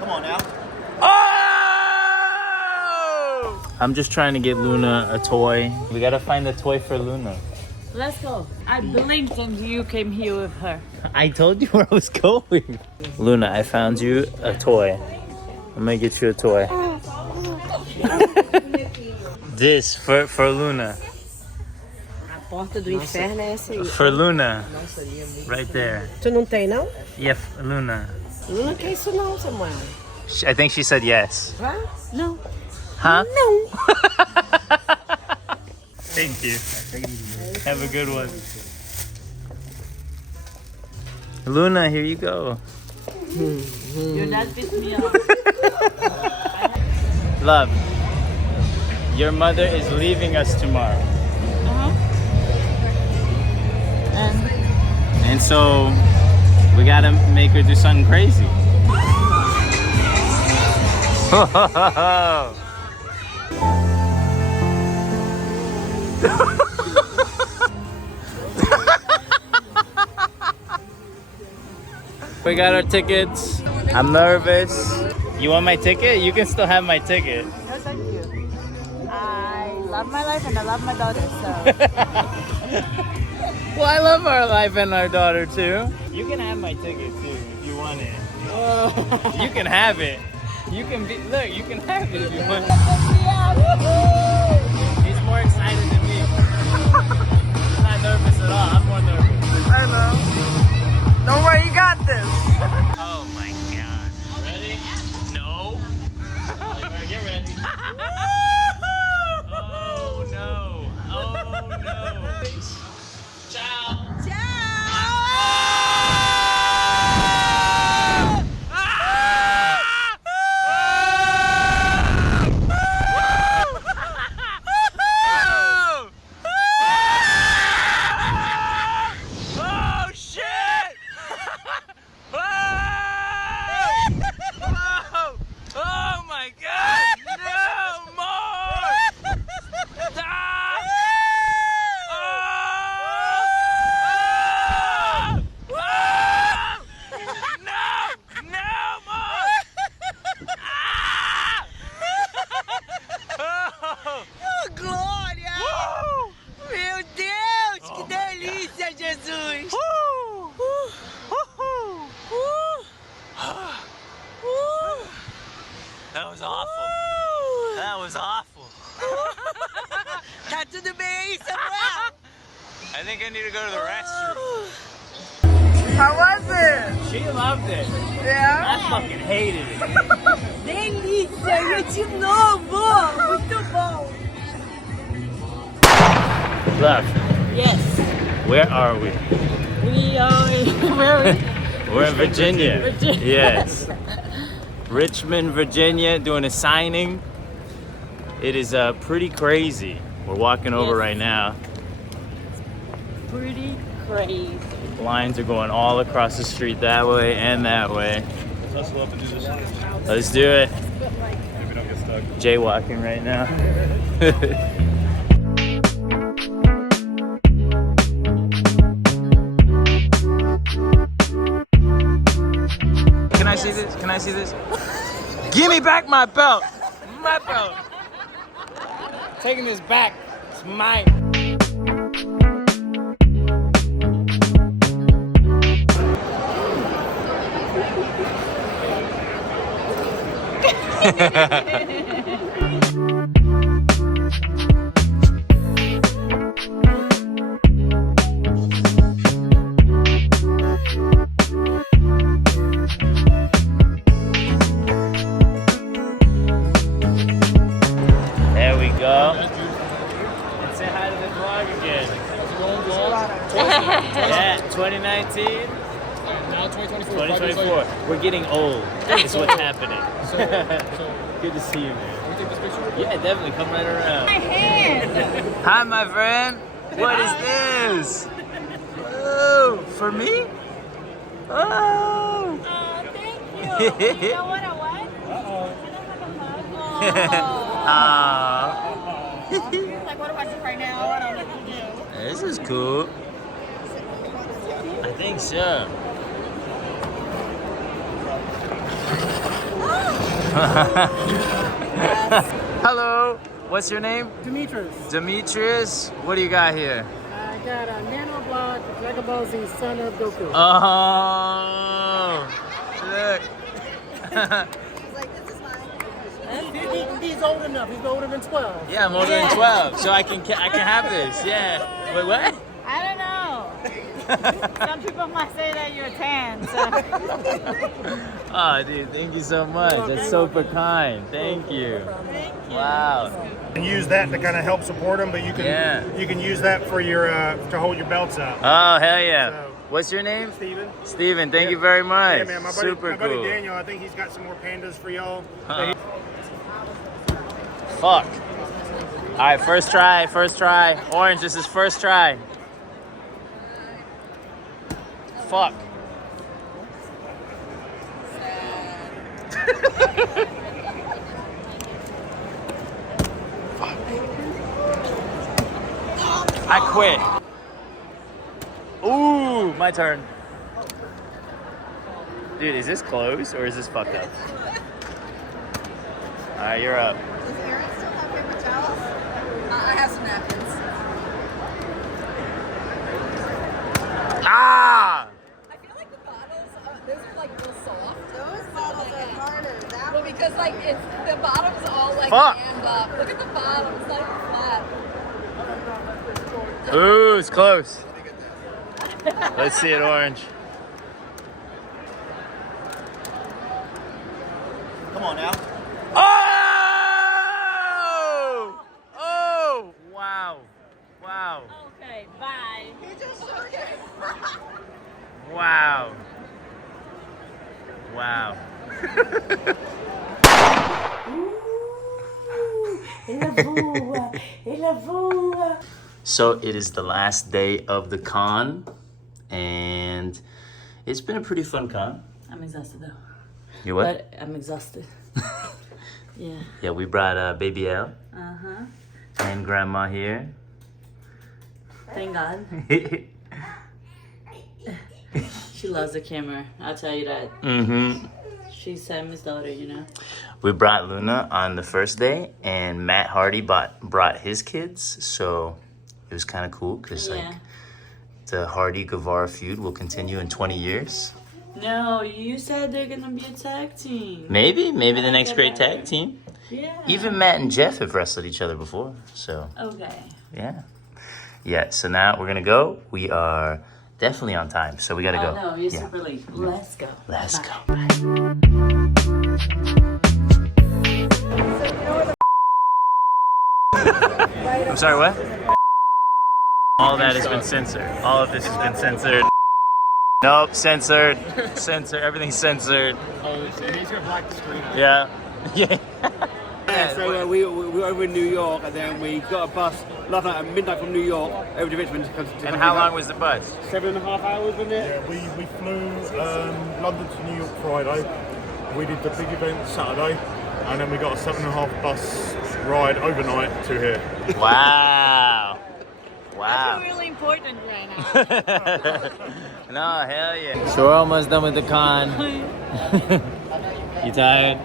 Come on now. Oh! I'm just trying to get Luna a toy. We gotta find a toy for Luna. Let's go. I blinked and you came here with her. I told you where I was going. Luna, I found you a toy. I'm gonna get you a toy. This for Luna. A porta do inferno é essa aí. For Luna. Right there. Tu não tem, não? Yeah, Luna. Não quer isso não, Samuel. I think she said yes. Vá? Não. Huh? Não. Thank you. Have a good one. Luna, here you go. Your dad pissed me off. Love, your mother is leaving us tomorrow. And so we gotta make her do something crazy. We got our tickets. I'm nervous. You want my ticket? You can still have my ticket. No, thank you. I love my life and I love my daughter, so. Well, I love our life and our daughter too. You can have my ticket too if you want it. You can have it. You can be, look, you can have it if you want. He's more excited than me. I'm not nervous at all. I'm more nervous. I know. Don't worry, you got this. Oh my god. Ready? No. Get ready. Oh no. Oh no. Ciao. That was awful. That was awful. Tá tudo bem aí, Samuel? I think I need to go to the restroom. How was it? She loved it. Yeah? I fucking hated it. Delícia! E de novo! Muito bom! Love, Yes. where are we? We are We're in Virginia. Virginia. Yes. Richmond, Virginia, doing a signing. It is pretty crazy. We're walking over right now. Pretty crazy. Lines are going all across the street that way and that way. Let's go up and do this. Let's do it. Maybe don't get stuck. Jaywalking right now. Can I see this? Can I see this? Give me back my belt! My belt! Taking this back. It's mine. There we go. And say hi to the vlog again. Yeah, 2019. Now 2024. 2024. We're getting old. Is what's happening. Good to see you, man. Can we take this picture? Yeah, definitely. Come right around. My hand! Hi, my friend. What is this? Oh, for me? Oh. Oh, thank you! You know what I want? Can I have a hug? Aww. He's like, what do I do right now? I don't know what to do. This is cool. I think so. Hello. What's your name? Demetrius. Demetrius. What do you got here? I got a Nanoblock, Dragon Ball Z, son of Goku. Oh, look. He's old enough. He's older than 12. Yeah, I'm older than 12, so I can have this. Yeah. Wait, what? I don't know. Some people might say that you're 10. So. Oh, dude, thank you so much. That's super kind. Thank you. Thank you. Wow. And use that to kind of help support them, but you can use that for your to hold your belts up. Oh, hell yeah. So- What's your name? Steven. Steven, thank you very much. Yeah, man, my Super buddy cool. Daniel, I think he's got some more pandas for y'all. Fuck. All right, first try. Orange, this is first try. Fuck. I quit. Ooh, my turn. Dude, is this closed or is this fucked up? All right, you're up. Does Aaron still have paper towels? I have some napkins. Ah! I feel like the bottles, those are like real soft. Those bottles are harder. Well, because like it's the bottom's all like jammed up. Look at the bottom; it's not even flat. Ooh, it's close. Let's see it, Orange. Come on now. Oh! Oh! Wow. Wow. Okay, bye. You just showed it. Wow. Wow. So it is the last day of the con, and it's been a pretty fun con. I'm exhausted though. You what? But I'm exhausted. Yeah. Yeah, we brought baby L Uh-huh. and grandma here. Thank God. She loves the camera. I'll tell you that. Mm-hmm. She's Sammy's daughter, you know. We brought Luna on the first day, and Matt Hardy brought his kids, so it was kind of cool because like the Hardy Guevara feud will continue in 20 years. No, you said they're gonna be a tag team. Maybe the next great tag team. Yeah. Even Matt and Jeff have wrestled each other before, so Okay. yeah. So now we're gonna go. We are definitely on time, so we gotta go. No, you're super late. Let's go. Let's Bye. go. I'm sorry, what? All that has been censored. All of this has been censored. Nope, censored. Censored. Everything's censored. Oh, he's gonna black the screen out. Yeah. Yeah. So we were over in New York, and then we got a bus last night at midnight from New York over to Richmond. And how long was the bus? 7.5 hours, wasn't it? Yeah, we flew London to New York Friday. We did the big event Saturday, and then we got a 7.5 bus ride overnight to here. Wow. That's Wow. really important right now. No, hell yeah. So we're almost done with the con. You tired?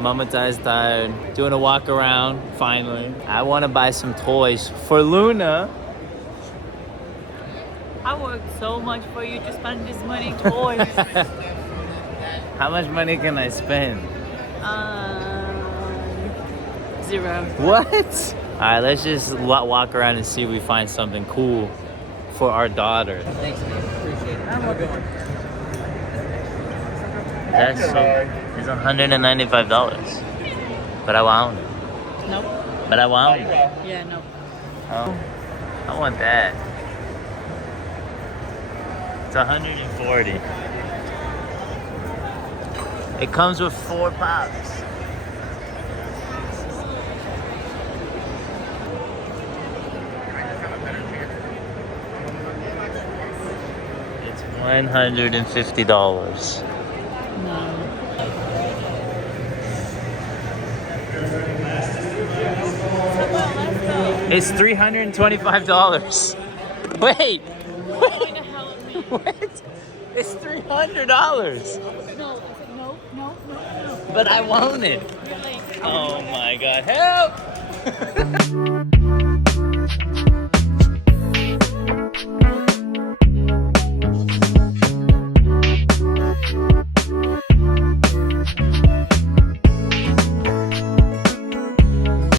Mama Ty's tired. Doing a walk around, finally. I want to buy some toys for Luna. I worked so much for you to spend this money on toys. How much money can I spend? 0. What? All right, let's just walk around and see if we find something cool for our daughter. Thanks, man. Appreciate it. That's it's $195. But I want it. Nope. But I want it. Yeah, no. Oh, I want that. It's $140. It comes with 4 pops. It's $150. It's $325. Wait. What? It's $300. No, No, no, no, no. But I want it. You're late. Oh my god, help!